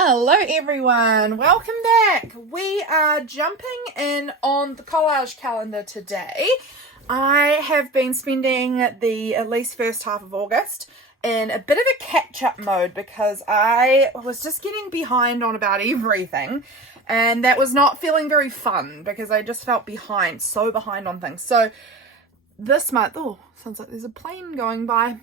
Hello everyone, welcome back. We are jumping in on the collage calendar today. I have been spending the at least first half of August in a bit of a catch-up mode because I was just getting behind on about everything, and that was not feeling very fun because I just felt so behind on things. So this month, oh, sounds like there's a plane going by.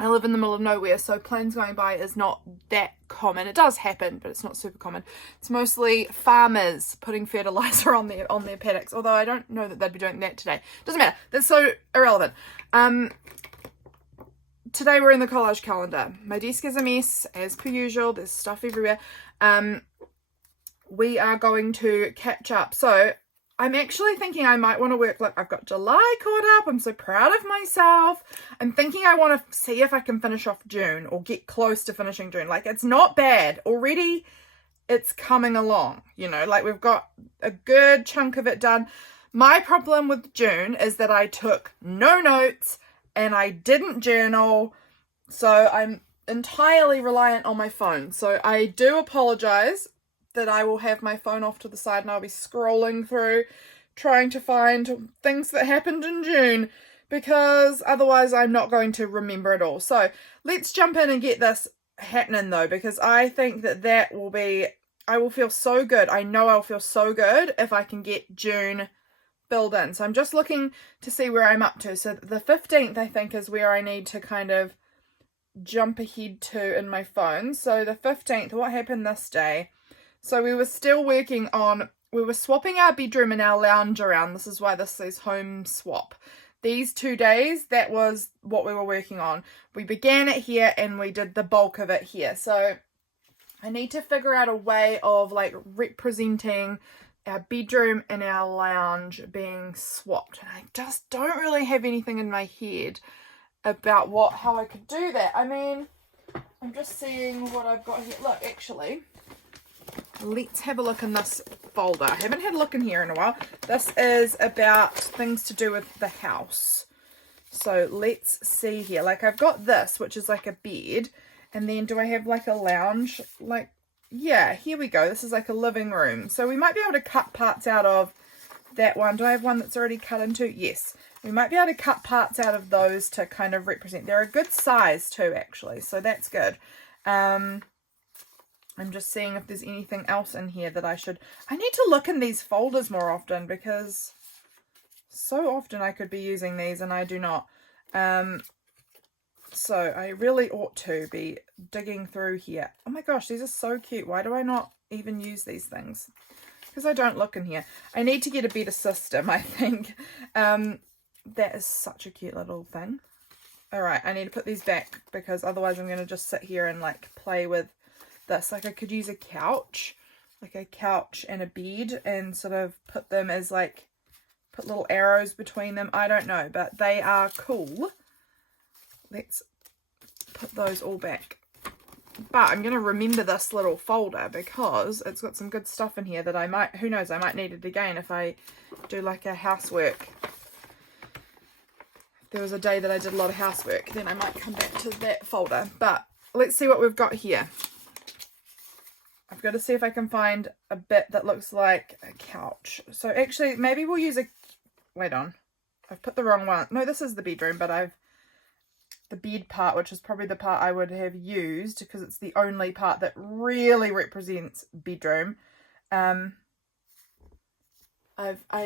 I live in the middle of nowhere, so planes going by is not that common. It does happen, but it's not super common. It's mostly farmers putting fertilizer on their paddocks, although I don't know that they'd be doing that today. Doesn't matter. That's so irrelevant. Today we're in the collage calendar. My desk is a mess, as per usual. There's stuff everywhere. We are going to catch up. So I'm actually thinking I might want to work, like, I've got July caught up. I'm so proud of myself. I'm thinking I want to see if I can finish off June or get close to finishing June. Like, it's not bad. Already it's coming along, you know, like we've got a good chunk of it done. My problem with June is that I took no notes and I didn't journal. So I'm entirely reliant on my phone. So I do apologize that I will have my phone off to the side and I'll be scrolling through trying to find things that happened in June, because otherwise I'm not going to remember it all. So let's jump in and get this happening though, because I think that will be, I will feel so good. I know I'll feel so good if I can get June filled in. So I'm just looking to see where I'm up to. So the 15th I think is where I need to kind of jump ahead to in my phone. So the 15th, what happened this day? So we were still working on, we were swapping our bedroom and our lounge around. This is why this says home swap. These 2 days, that was what we were working on. We began it here and we did the bulk of it here. So I need to figure out a way of like representing our bedroom and our lounge being swapped. And I just don't really have anything in my head about how I could do that. I mean, I'm just seeing what I've got here. Look, actually, let's have a look in this folder. I haven't had a look in here in a while. This is about things to do with the house. So let's see here. Like, I've got this, which is like a bed. And then do I have like a lounge? Like, yeah, here we go. This is like a living room. So we might be able to cut parts out of that one. Do I have one that's already cut into? Yes. We might be able to cut parts out of those to kind of represent. They're a good size too, actually. So that's good. I'm just seeing if there's anything else in here that I need to look in these folders more often, because so often I could be using these and I do not. So I really ought to be digging through here. Oh my gosh, these are so cute. Why do I not even use these things? Because I don't look in here. I need to get a better system, I think. That is such a cute little thing. All right, I need to put these back because otherwise I'm going to just sit here and like play with this. Like, I could use a couch, like a couch and a bed, and sort of put them as like, put little arrows between them. I don't know, but they are cool. Let's put those all back. But I'm going to remember this little folder because it's got some good stuff in here that I might, who knows, I might need it again if I do like a housework. If there was a day that I did a lot of housework, then I might come back to that folder. But let's see what we've got here. I've got to see if I can find a bit that looks like a couch. So actually, maybe we'll use wait on. I've put the wrong one. No, this is the bedroom, but the bed part, which is probably the part I would have used because it's the only part that really represents bedroom. I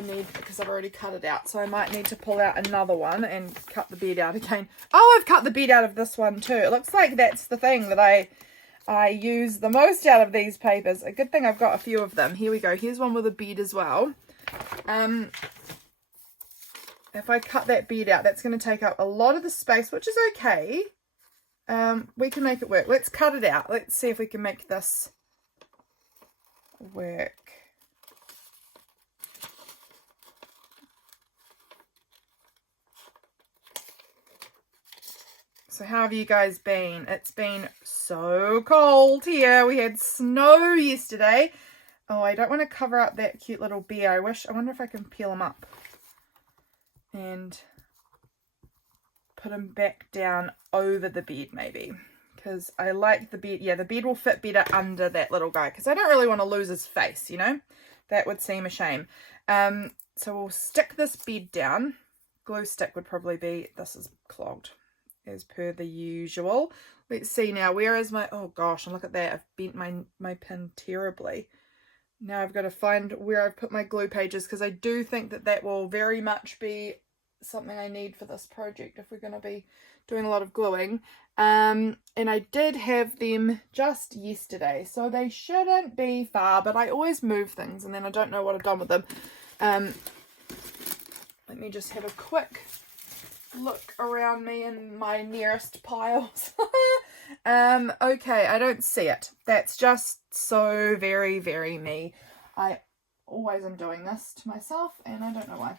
need, because I've already cut it out, so I might need to pull out another one and cut the bed out again. Oh, I've cut the bed out of this one too. It looks like that's the thing that I use the most out of these papers. A good thing I've got a few of them. Here we go. Here's one with a bed as well. If I cut that bed out, that's going to take up a lot of the space, which is okay. We can make it work. Let's cut it out. Let's see if we can make this work. So how have you guys been? It's been so cold here. We had snow yesterday. Oh, I don't want to cover up that cute little bear. I wonder if I can peel him up and put him back down over the bed maybe, because I like the bed. Yeah, the bed will fit better under that little guy because I don't really want to lose his face, you know. That would seem a shame. So we'll stick this bed down. Glue stick would probably be, this is clogged as per the usual. Let's see now, where is my, oh gosh, and look at that, I've bent my pin terribly. Now I've got to find where I've put my glue pages because I do think that that will very much be something I need for this project if we're going to be doing a lot of gluing. And I did have them just yesterday, so they shouldn't be far, but I always move things and then I don't know what I've done with them. Let me just have a quick look around me in my nearest piles. Okay, I don't see it. That's just so very, very me. I always am doing this to myself and I don't know why.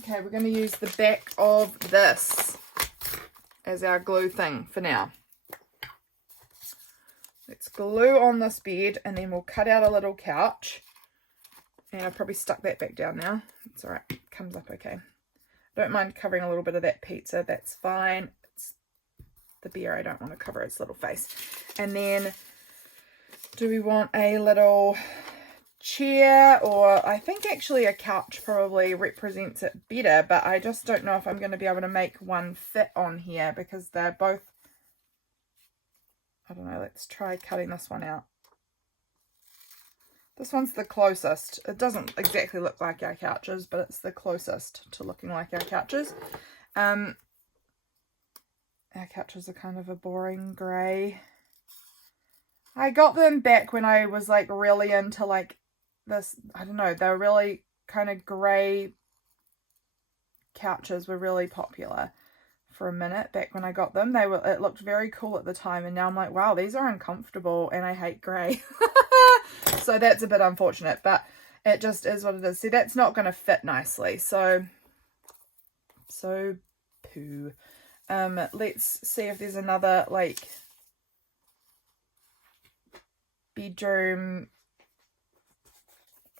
Okay, we're going to use the back of this as our glue thing for now. Let's glue on this bed and then we'll cut out a little couch. And I've probably stuck that back down now. It's alright, it comes up okay. Don't mind covering a little bit of that pizza, that's fine. It's the bear, I don't want to cover its little face. And then, do we want a little chair, or I think actually a couch probably represents it better, but I just don't know if I'm going to be able to make one fit on here because they're both, I don't know, let's try cutting this one out. This one's the closest. It doesn't exactly look like our couches, but it's the closest to looking like our couches. Our couches are kind of a boring grey. I got them back when I was like really into like this, I don't know, they're really kind of grey couches were really popular for a minute back when I got them. It looked very cool at the time, and now I'm like, wow, these are uncomfortable and I hate grey. So that's a bit unfortunate, but it just is what it is. See, that's not going to fit nicely, so poo. Let's see if there's another like bedroom.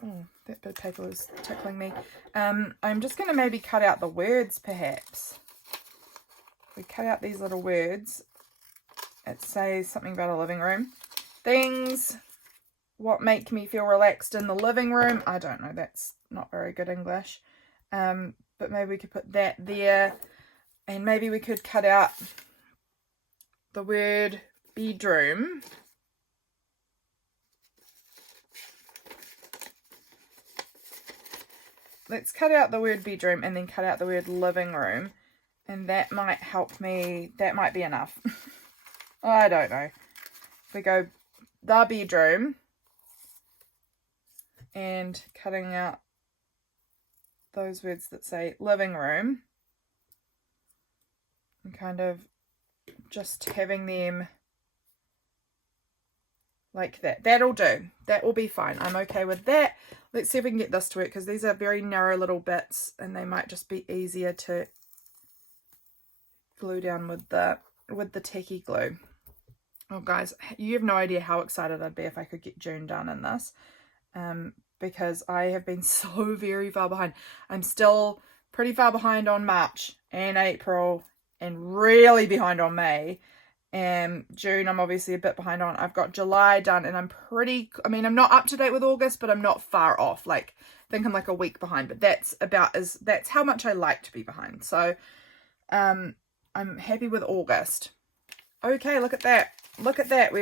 Oh, that bit of paper was tickling me. I'm just going to maybe cut out the words, perhaps. We cut out these little words. It says something about a living room. Things what make me feel relaxed in the living room. I don't know, that's not very good English. But maybe we could put that there. And maybe we could cut out the word bedroom. Let's cut out the word bedroom and then cut out the word living room. And that might help me. That might be enough. I don't know. If we go the bedroom and cutting out those words that say living room and kind of just having them like that. That'll do. That will be fine. I'm okay with that. Let's see if we can get this to work because these are very narrow little bits and they might just be easier to glue down with the tacky glue. Oh guys, you have no idea how excited I'd be if I could get June done in this, because I have been so very far behind. I'm still pretty far behind on March and April and really behind on May, and June I'm obviously a bit behind on. I've got July done and I'm not up to date with August, but I'm not far off. Like, I think I'm like a week behind, but that's how much I like to be behind. So I'm happy with August. Okay, look at that. Look at that. We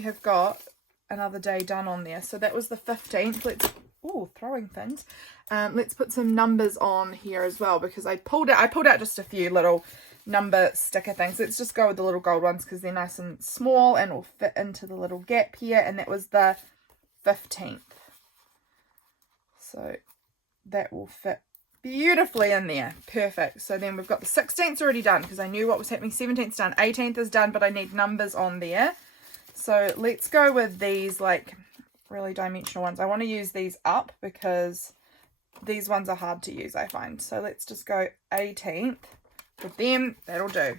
have got another day done on there. So that was the 15th. Throwing things. Let's put some numbers on here as well because I pulled out just a few little number sticker things. Let's just go with the little gold ones because they're nice and small and will fit into the little gap here. And that was the 15th. So that will fit beautifully in there. Perfect. So then we've got the 16th already done because I knew what was happening. 17th done. 18th is done, but I need numbers on there. So let's go with these like really dimensional ones. I want to use these up because these ones are hard to use, I find. So let's just go 18th with them. That'll do.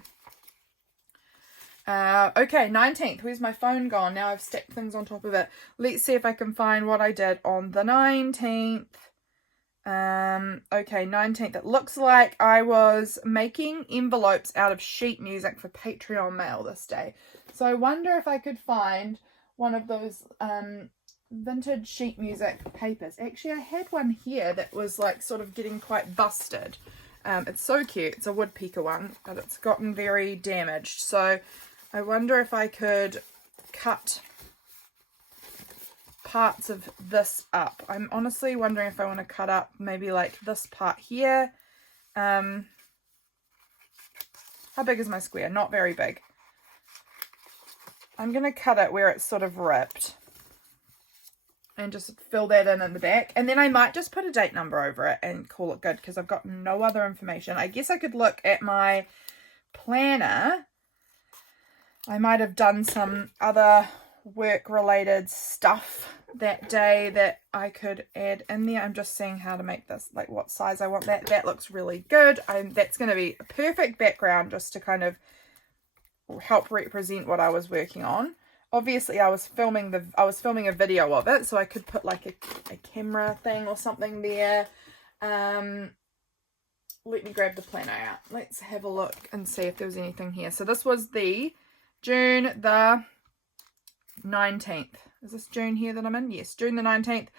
Okay, 19th. Where's my phone gone? Now I've stacked things on top of it. Let's see if I can find what I did on the 19th. Okay, 19th. It looks like I was making envelopes out of sheet music for Patreon mail this day. So I wonder if I could find one of those vintage sheet music papers. Actually, I had one here that was like sort of getting quite busted. It's so cute. It's a woodpecker one, but it's gotten very damaged. So I wonder if I could cut parts of this up. I'm honestly wondering if I want to cut up maybe like this part here. How big is my square? Not very big. I'm going to cut it where it's sort of ripped and just fill that in the back, and then I might just put a date number over it and call it good, because I've got no other information. I guess I could look at my planner. I might have done some other work related stuff that day that I could add in there. I'm just seeing how to make this, like what size I want that. That looks really good. That's going to be a perfect background just to kind of help represent what I was working on. Obviously I was filming a video of it, so I could put like a camera thing or something there. Let me grab the planner out. Let's have a look and see if there was anything here. So this was the June the 19th. Is this June here that I'm in? Yes, June the 19th.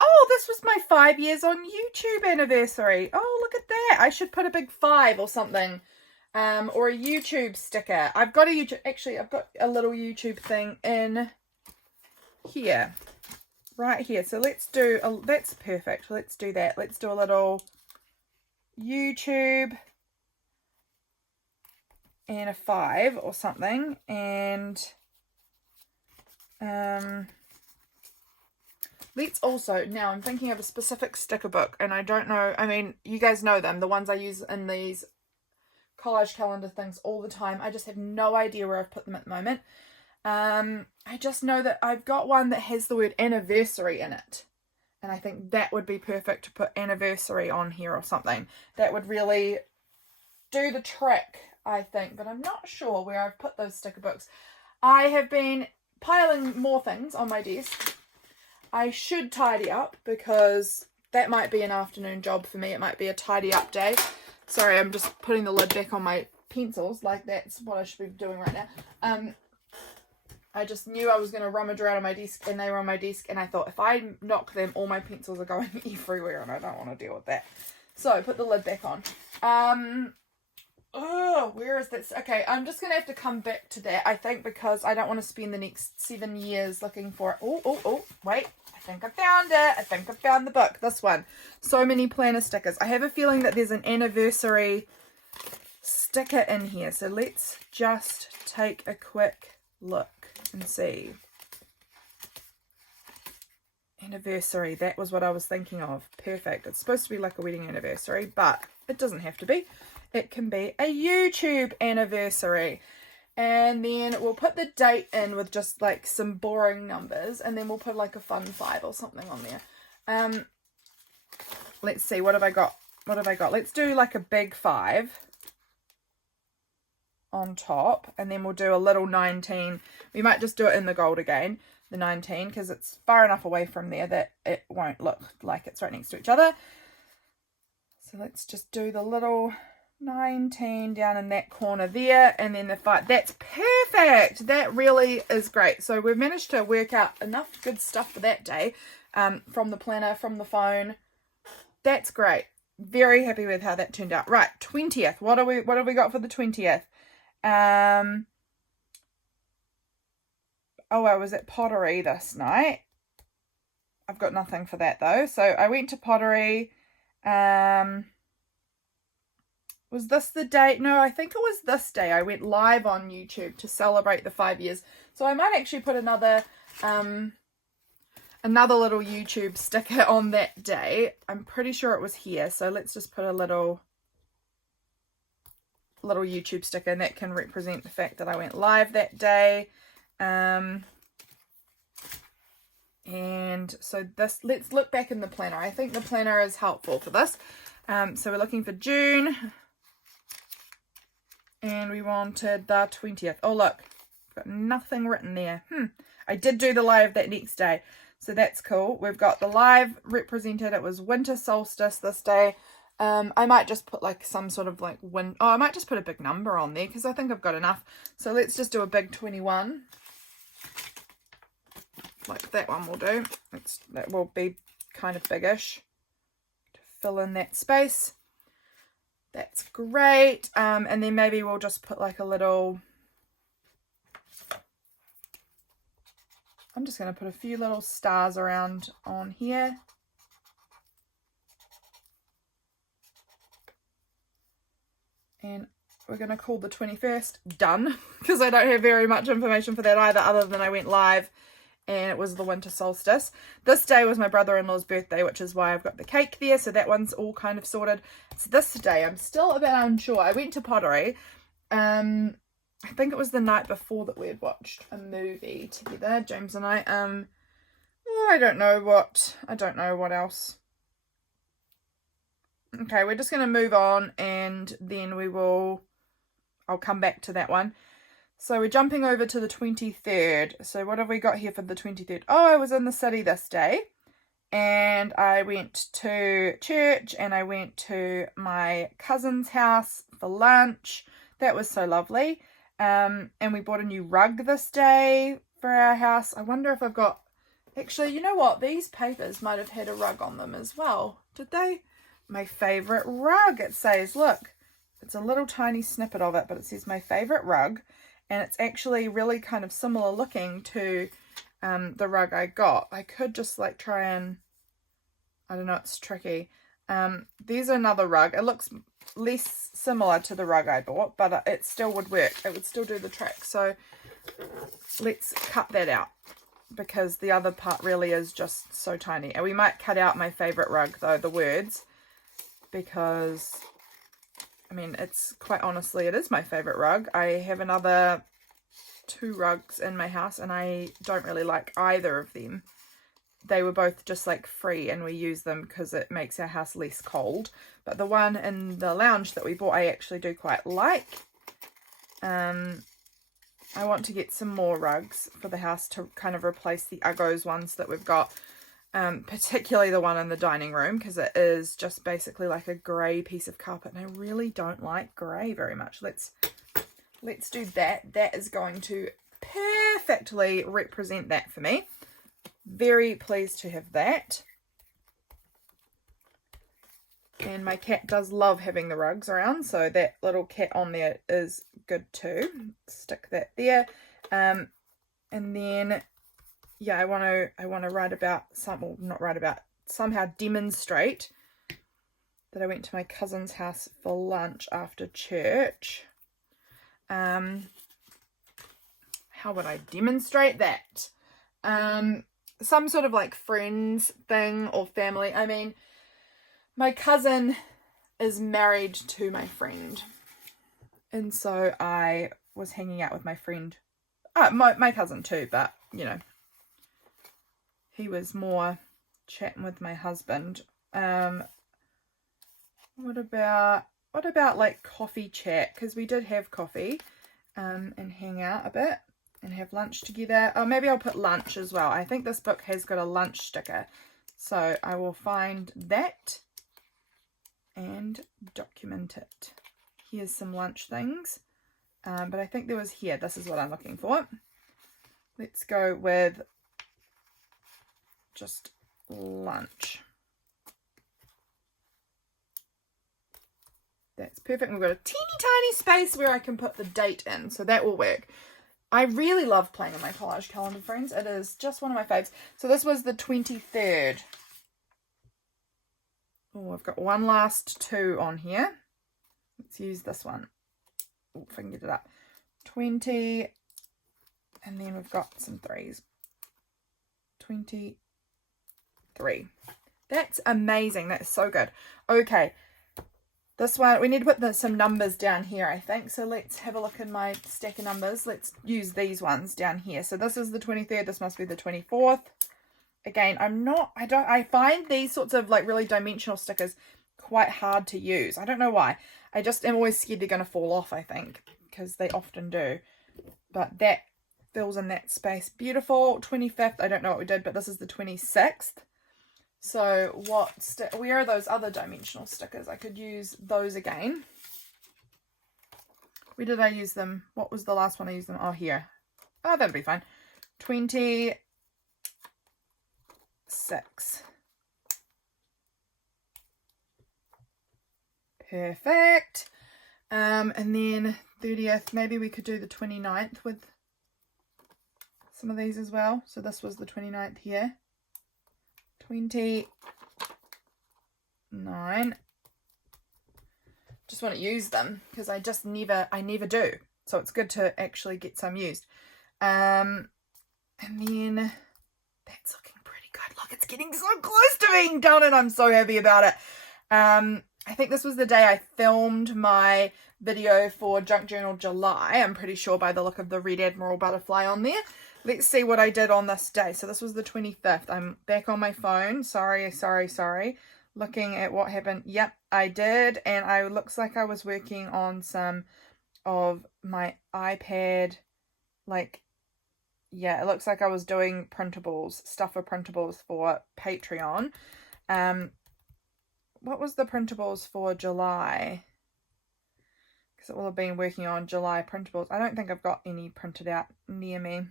Oh, this was my 5 years on YouTube anniversary. Oh, look at that. I should put a big 5 or something. Or a YouTube sticker. I've got a little YouTube thing in here. Right here. So let's do, that's perfect. Let's do that. Let's do a little YouTube and a 5 or something. And let's also, now I'm thinking of a specific sticker book, and I don't know, I mean, you guys know them, the ones I use in these collage calendar things all the time. I just have no idea where I've put them at the moment. I just know that I've got one that has the word anniversary in it, and I think that would be perfect to put anniversary on here or something. That would really do the trick, I think, but I'm not sure where I've put those sticker books. I have been piling more things on my desk. I should tidy up, because that might be an afternoon job for me. It might be a tidy up day. Sorry, I'm just putting the lid back on my pencils, like that's what I should be doing right now. I just knew I was going to rummage around on my desk, and they were on my desk, and I thought if I knock them, all my pencils are going everywhere, and I don't want to deal with that. So, put the lid back on. Oh, where is this? Okay, I'm just going to have to come back to that, I think, because I don't want to spend the next 7 years looking for it. Oh, wait. I think I found it. I think I found the book. This one. So many planner stickers. I have a feeling that there's an anniversary sticker in here. So let's just take a quick look and see. Anniversary. That was what I was thinking of. Perfect. It's supposed to be like a wedding anniversary, but it doesn't have to be. It can be a YouTube anniversary. And then we'll put the date in with just like some boring numbers, and then we'll put like a fun 5 or something on there. Let's see, what have I got? Let's do like a big 5 on top, and then we'll do a little 19. We might just do it in the gold again, the 19, because it's far enough away from there that it won't look like it's right next to each other. So let's just do the little 19 down in that corner there, and then the 5. That's perfect. That really is great. So we've managed to work out enough good stuff for that day, from the planner, from the phone. That's great. Very happy with how that turned out. Right, 20th. What have we got for the 20th? Oh, I was at pottery this night. I've got nothing for that though. So I went to pottery. Was this the day? No, I think it was this day. I went live on YouTube to celebrate the 5 years. So I might actually put another little YouTube sticker on that day. I'm pretty sure it was here. So let's just put a little YouTube sticker, and that can represent the fact that I went live that day. And so this, let's look back in the planner. I think the planner is helpful for this. So we're looking for June. And we wanted the 20th. Oh, look. Got nothing written there. I did do the live that next day. So that's cool. We've got the live represented. It was winter solstice this day. I might just put like some sort of like I might just put a big number on there because I think I've got enough. So let's just do a big 21. Like that one will do. That will be kind of biggish to fill in that space. That's great. And then maybe we'll just put like a little, I'm just going to put a few little stars around on here. And we're going to call the 21st done because I don't have very much information for that either, other than I went live and it was the winter solstice. This day was my brother-in-law's birthday, which is why I've got the cake there. So that one's all kind of sorted. It's this day. I'm still a bit unsure. I went to pottery. I think it was the night before that we had watched a movie together, James and I. I don't know what else. Okay, we're just going to move on and then I'll come back to that one. So we're jumping over to the 23rd. So what have we got here for the 23rd? Oh, I was in the city this day and I went to church and I went to my cousin's house for lunch. That was so lovely. And we bought a new rug this day for our house. I wonder if I've got, actually, you know what? These papers might have had a rug on them as well. Did they? My favorite rug, it says. Look, it's a little tiny snippet of it, but it says my favorite rug, and it's actually really kind of similar looking to the rug I got. I could just like try and, I don't know, it's tricky. There's another rug. It looks less similar to the rug I bought, but it still would work. It would still do the trick. So let's cut that out, because the other part really is just so tiny. And we might cut out my favorite rug though, the words, because I mean, it's quite honestly, it is my favorite rug. I have another 2 rugs in my house and I don't really like either of them. They were both just like free and we use them because it makes our house less cold. But the one in the lounge that we bought, I actually do quite like. I want to get some more rugs for the house to kind of replace the Uggos ones that we've got. Particularly the one in the dining room, because it is just basically like a grey piece of carpet and I really don't like grey very much. Let's do that. That is going to perfectly represent that for me. Very pleased to have that. And my cat does love having the rugs around, so that little cat on there is good too. Stick that there. And then yeah, I want to write about somehow demonstrate that I went to my cousin's house for lunch after church. How would I demonstrate that? Some sort of like friends thing or family. I mean, my cousin is married to my friend, and so I was hanging out with my friend, my cousin too, but you know, he was more chatting with my husband. What about like coffee chat? Because we did have coffee and hang out a bit and have lunch together. Oh, maybe I'll put lunch as well. I think this book has got a lunch sticker. So I will find that and document it. Here's some lunch things. But I think there was here. This is what I'm looking for. Let's go with just lunch. That's perfect. We've got a teeny tiny space where I can put the date in, so that will work. I really love playing in my collage calendar, friends. It is just one of my faves. So this was the 23rd. Oh, I've got one last 2 on here. Let's use this one. Oh, if I can get it up. 20, and then we've got some 3s. 23. That's amazing. That's so good. Okay, this one, we need to put some numbers down here, I think. So let's have a look in my stack of numbers. Let's use these ones down here. So this is the 23rd. This must be the 24th. Again, I find these sorts of like really dimensional stickers quite hard to use. I don't know why. I just am always scared they're going to fall off, I think, because they often do. But that fills in that space. Beautiful. 25th, I don't know what we did, but this is the 26th. So where are those other dimensional stickers? I could use those again. Where did I use them? What was the last one I used them? Oh, here. Oh, that'll be fine. 26. Perfect. And then 30th, maybe we could do the 29th with some of these as well. So this was the 29th here. 29. Just want to use them because I never do. So it's good to actually get some used. And then that's looking pretty good. Look, it's getting so close to being done and I'm so happy about it. I think this was the day I filmed my video for Junk Journal July. I'm pretty sure by the look of the Red Admiral butterfly on there. Let's see what I did on this day. So this was the 25th. I'm back on my phone. Sorry. Looking at what happened. Yep, I did. And I looks like I was working on some of my iPad. Like, yeah, it looks like I was doing printables, stuff for printables for Patreon. What was the printables for July? Because it will have been working on July printables. I don't think I've got any printed out near me.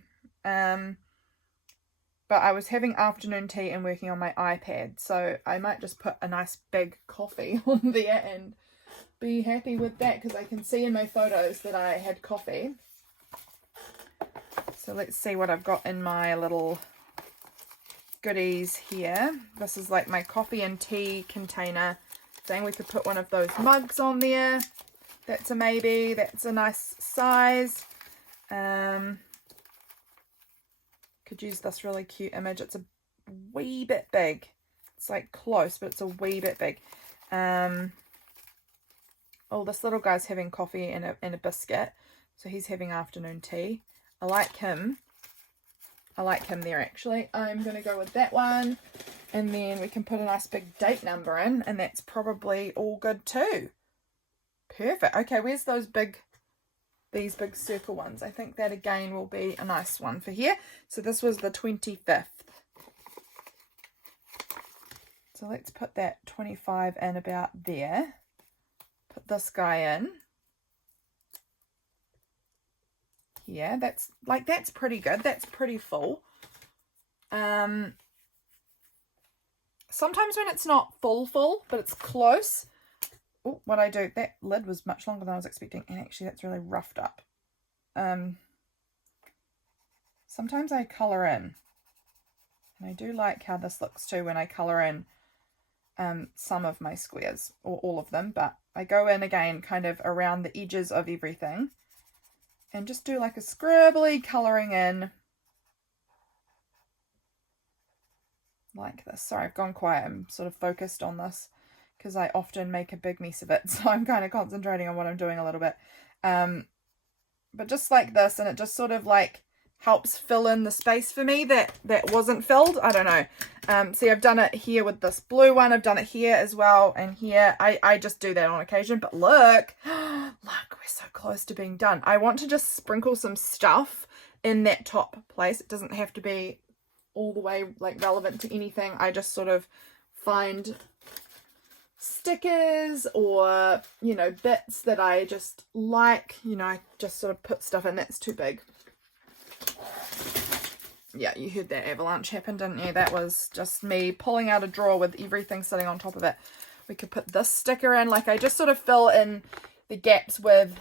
But I was having afternoon tea and working on my iPad. So I might just put a nice big coffee on there and be happy with that. Because I can see in my photos that I had coffee. So let's see what I've got in my little goodies here. This is like my coffee and tea container thing. We could put one of those mugs on there. That's a maybe. That's a nice size. Could use this really cute image. It's a wee bit big. It's like close, but it's a wee bit big. Oh, this little guy's having coffee and a biscuit. So he's having afternoon tea. I like him. I like him there actually. I'm going to go with that one. And then we can put a nice big date number in. And that's probably all good too. Perfect. Okay, where's these big circle ones? I think that again will be a nice one for here. So this was the 25th. So let's put that 25 in about there. Put this guy in. Yeah, that's pretty good. That's pretty full. Sometimes when it's not full, but it's close. Oh, what I do, that lid was much longer than I was expecting, and actually that's really roughed up. Sometimes I colour in, and I do like how this looks too when I colour in some of my squares, or all of them, but I go in again kind of around the edges of everything, and just do like a scribbly colouring in, like this. Sorry, I've gone quiet, I'm sort of focused on this, because I often make a big mess of it, so I'm kind of concentrating on what I'm doing a little bit. But just like this, and it just sort of like helps fill in the space for me that wasn't filled. I don't know. See, I've done it here with this blue one. I've done it here as well, and here. I just do that on occasion, but look, look, we're so close to being done. I want to just sprinkle some stuff in that top place. It doesn't have to be all the way like relevant to anything. I just sort of find stickers or, you know, bits that I just like, you know, I just sort of put stuff in. That's too big. Yeah, you heard that avalanche happen, didn't you? That was just me pulling out a drawer with everything sitting on top of it. We could put this sticker in. Like, I just sort of fill in the gaps with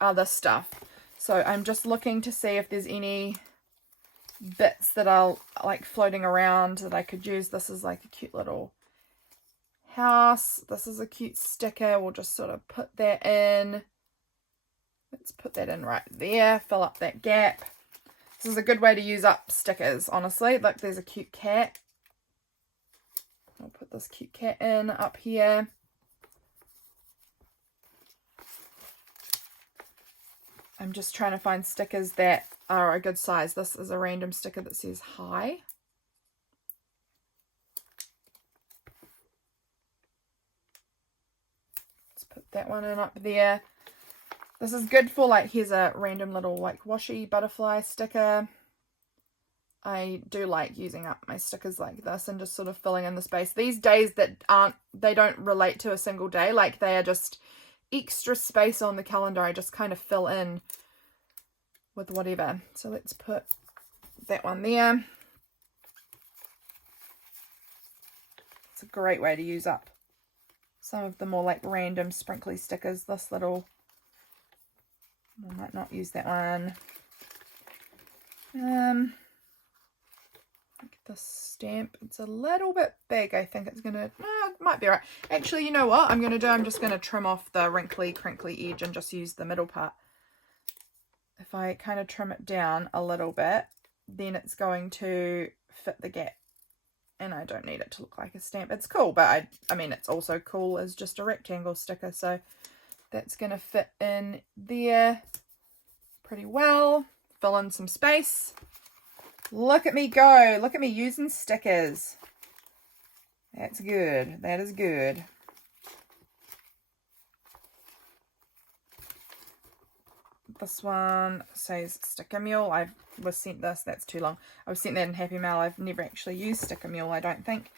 other stuff. So I'm just looking to see if there's any bits that I'll like floating around that I could use. This is like a cute little house. This is a cute sticker. We'll just sort of put that in. Let's put that in right there. Fill up that gap. This is a good way to use up stickers, honestly. Look, there's a cute cat. I'll put this cute cat in up here. I'm just trying to find stickers that are a good size. This is a random sticker that says hi. Let's put that one in up there. This is good for like, here's a random little like washi butterfly sticker. I do like using up my stickers like this and just sort of filling in the space. These days that they don't relate to a single day, like they are just extra space on the calendar. I just kind of fill in with whatever. So let's put that one there. It's a great way to use up some of the more like random sprinkly stickers. This little, I might not use that one. This stamp, it's a little bit big. I think it's gonna, it might be right. Actually, you know what I'm gonna do? I'm just gonna trim off the wrinkly, crinkly edge and just use the middle part. If I kind of trim it down a little bit, then it's going to fit the gap. And I don't need it to look like a stamp. It's cool, but I mean, it's also cool as just a rectangle sticker. So that's gonna fit in there pretty well. Fill in some space. Look at me go. Look at me using stickers. That's good. That is good. This one says Sticker Mule. I was sent this. That's too long. I was sent that in Happy Mail. I've never actually used Sticker Mule, I don't think.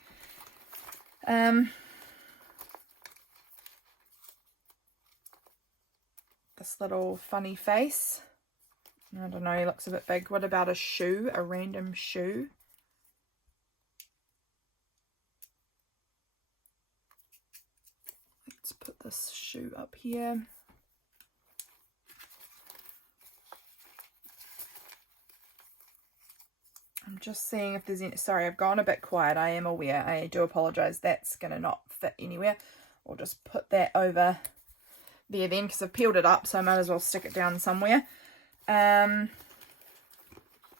This little funny face. I don't know, he looks a bit big. What about a shoe? A random shoe? Let's put this shoe up here. I'm just seeing if there's any... Sorry, I've gone a bit quiet. I am aware. I do apologise. That's going to not fit anywhere. I'll just put that over there then because I've peeled it up, so I might as well stick it down somewhere. And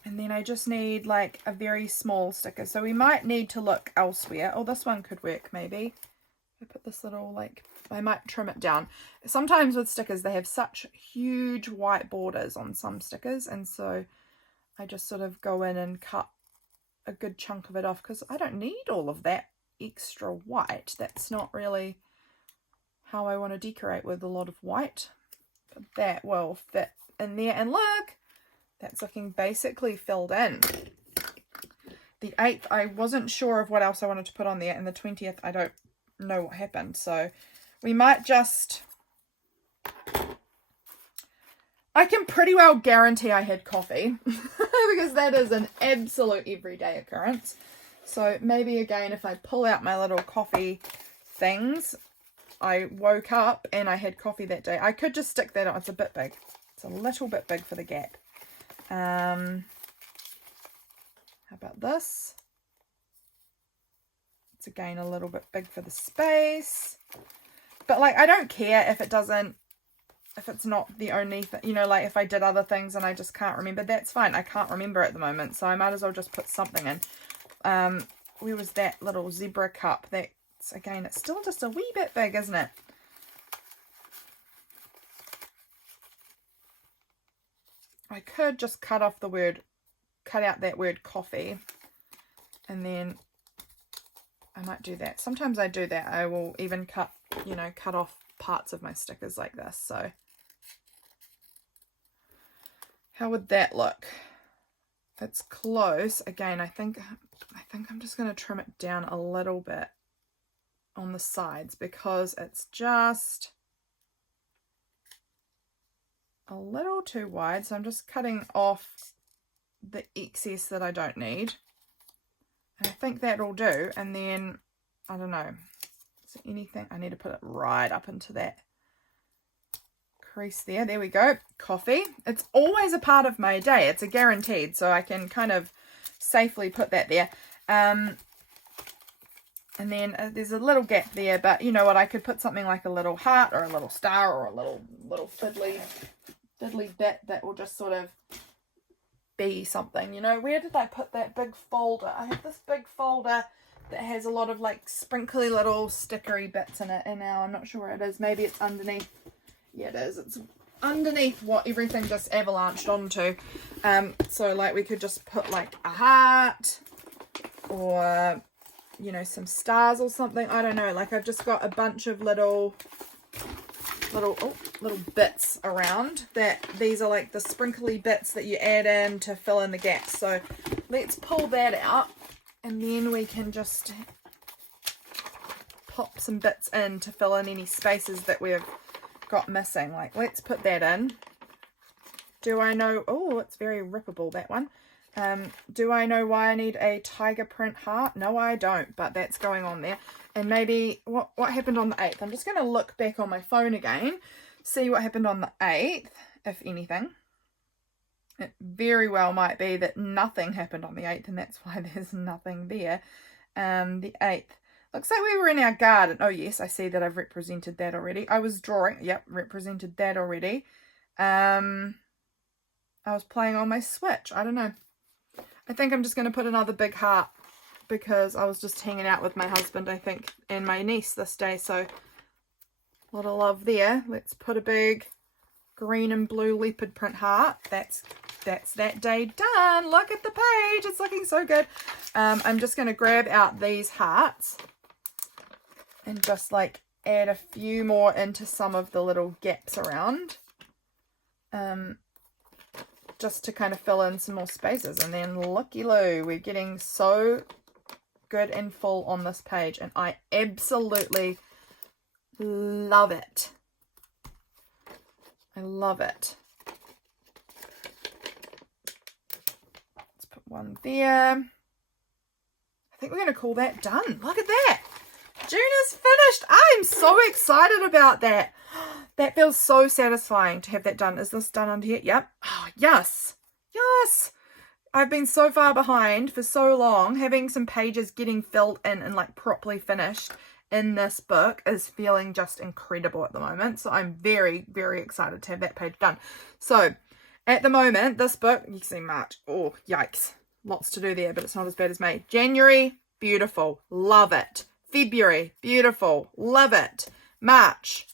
then I just need like a very small sticker, so we might need to look elsewhere. Oh, this one could work maybe. I put this little like, I might trim it down. Sometimes with stickers they have such huge white borders on some stickers, and so I just sort of go in and cut a good chunk of it off because I don't need all of that extra white. That's not really how I want to decorate with a lot of white, but that will fit in there. And look, that's looking basically filled in. The 8th, I wasn't sure of what else I wanted to put on there, and the 20th, I don't know what happened, so we might just... I can pretty well guarantee I had coffee because that is an absolute everyday occurrence. So maybe again, if I pull out my little coffee things, I woke up and I had coffee that day. I could just stick that on. It's a bit big. It's a little bit big for the gap. How about this? It's again a little bit big for the space. But like, I don't care if it doesn't, if it's not the only thing, you know, like if I did other things and I just can't remember, that's fine. I can't remember at the moment, so I might as well just put something in. Where was that little zebra cup? That's, again, it's still just a wee bit big, isn't it? I could just cut out that word coffee, and then I might do that. Sometimes I do that. I will even cut off parts of my stickers like this. So how would that look? It's close. Again, I think I'm just going to trim it down a little bit on the sides because it's just a little too wide. So I'm just cutting off the excess that I don't need. And I think that'll do. And then, I don't know, is there anything? I need to put it right up into that crease there. There we go. Coffee. It's always a part of my day. It's a guaranteed, so I can kind of safely put that there. And then there's a little gap there, but you know what? I could put something like a little heart or a little star or a little fiddly bit that will just sort of be something. You know, where did I put that big folder? I have this big folder that has a lot of like sprinkly little stickery bits in it, and now I'm not sure where it is. Maybe it's underneath. Yeah, it is. It's underneath what everything just avalanched onto. So like we could just put like a heart or, you know, some stars or something. I don't know. Like I've just got a bunch of little little bits around. These are like the sprinkly bits that you add in to fill in the gaps. So let's pull that out, and then we can just pop some bits in to fill in any spaces that we've got missing. Like, let's put that in. Do I know, oh, it's very rippable, that one. Do I know why I need a tiger print heart? No, I don't, but that's going on there. And maybe, what happened on the 8th? I'm just going to look back on my phone again, see what happened on the 8th, if anything. It very well might be that nothing happened on the 8th, and that's why there's nothing there. The 8th. Looks like we were in our garden. Oh, yes, I see that I've represented that already. I was drawing. Yep, represented that already. I was playing on my Switch. I don't know. I think I'm just going to put another big heart because I was just hanging out with my husband, I think, and my niece this day. So, a lot of love there. Let's put a big green and blue leopard print heart. That's that day done. Look at the page. It's looking so good. I'm just going to grab out these hearts and just like add a few more into some of the little gaps around. Just to kind of fill in some more spaces. And then looky-loo, we're getting so good and full on this page, and I absolutely love it. I love it. Let's put one there. I think we're going to call that done. Look at that. June is finished. I'm so excited about that. That feels so satisfying to have that done. Is this done under here? Yep. Oh, yes. Yes. I've been so far behind for so long. Having some pages getting filled in and like properly finished in this book is feeling just incredible at the moment. So I'm very, very excited to have that page done. So at the moment, this book, you can see March. Oh, yikes. Lots to do there, but it's not as bad as May. January, beautiful. Love it. February, beautiful. Love it. March,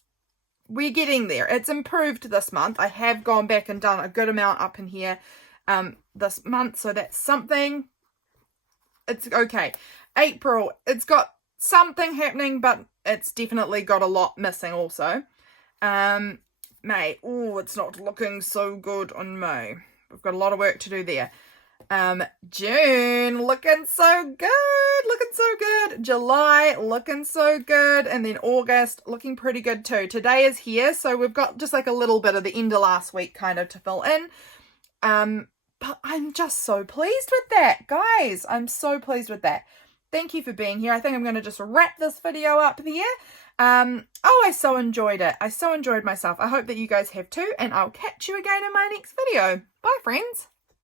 we're getting there. It's improved this month. I have gone back and done a good amount up in here this month, so that's something. It's okay. April, it's got something happening, but it's definitely got a lot missing also. May, oh, it's not looking so good on May. We've got a lot of work to do there. June, looking so good, looking so good. July, looking so good. And then August, looking pretty good too. Today is here, so we've got just like a little bit of the end of last week kind of to fill in. But I'm just so pleased with that, guys. I'm so pleased with that. Thank you for being here. I think I'm going to just wrap this video up here. Oh, I so enjoyed it. I so enjoyed myself. I hope that you guys have too, and I'll catch you again in my next video. Bye, friends.